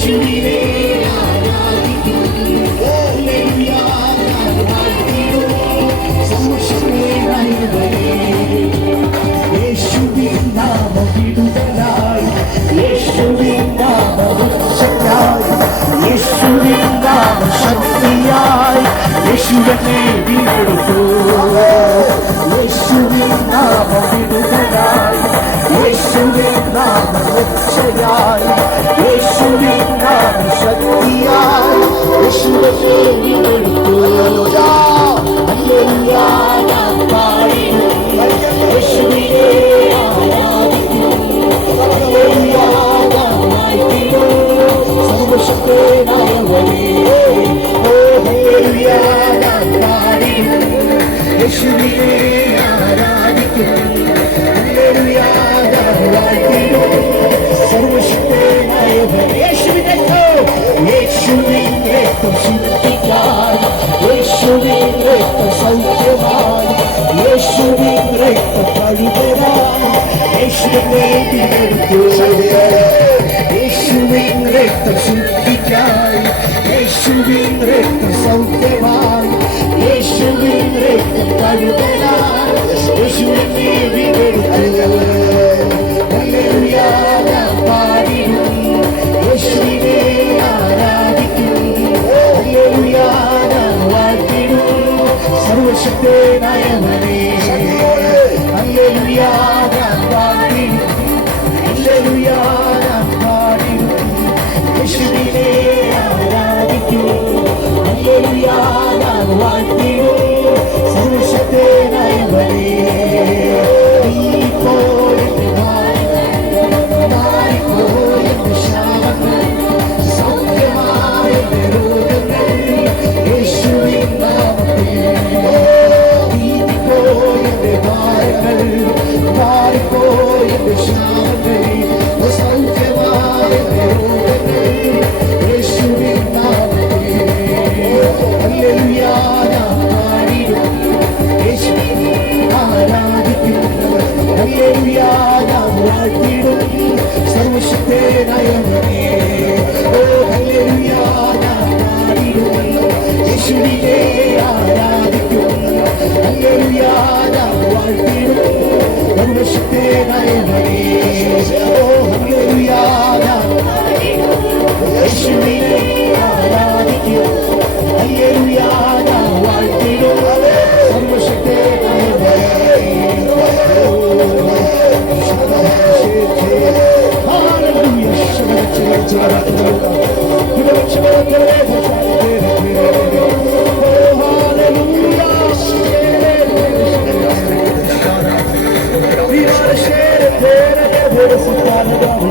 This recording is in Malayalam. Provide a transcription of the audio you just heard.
യേശുവിനെ വിടുത്തു യേശുവിൻ നാമം വിടുതൽ विश्वविनाशयाय विश्वविनाशक्त्याय विश्वदेवीया अन्यायाय सर्वशक्तेनाय वरे ओ हेव्यानाय यशुविदेव രക്തം ചിന്തിക്കാൻ യേശുവിൻ രക്തം സൗഖ്യമായി യേശുവിൻ രക്തം കഴുകരാൻ യേശുവിനെ യേശുവിൻ രക്തം ചിന്തിക്കായി യേശുവിൻ രക്തം സൗഖ്യമായി യേശുവിൻ രക്തം കഴുകരാൻ യേശുവിനെ 주여 Oh, hallelujah. Yes, you